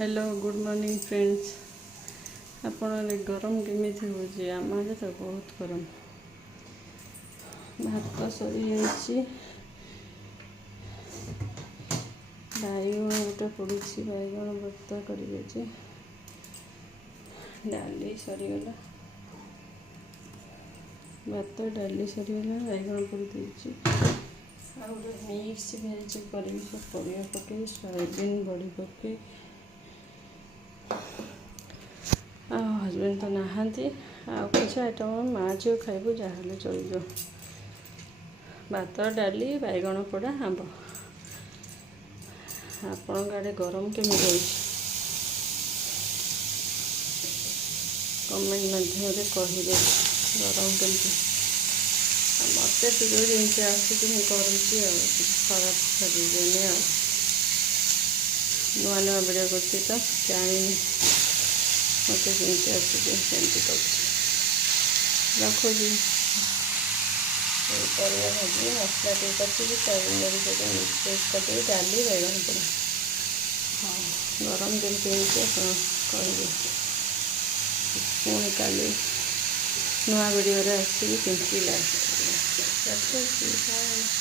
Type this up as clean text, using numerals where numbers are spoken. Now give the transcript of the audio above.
Hello good morning friends. आपन गरम केमी हो आम आड़े तो बहुत गरम। भात सरी बैगण गोटे पड़ी बैगण भर्ता कर डाली सरीगला भात डाली सरीगला बैगण पड़ी मिक्स भेज कर परिया पकई सोयाबीन बड़ी पकई हजबैंड तो नहांती किसी आइटम माँ झील खाइबू जहाँ चल भात डाली बैगण पोड़ा आंब। आपण आड़े गरम केमी रही कमेंट माध्यम कहे गरम केमती मत जो जमी आसूँ करुँची खराब छाड़े नुआ नुआ वीडियो कर तो जानी मत जमी आसूँगी कर रखुची परिया भाजी मसला टे कटी सोयाबीन बड़ी मिक्स कर डाली बैगन पड़ा हाँ गरम जमी हो कहे पुणी काली नुआ वीडियो आसो रखुची।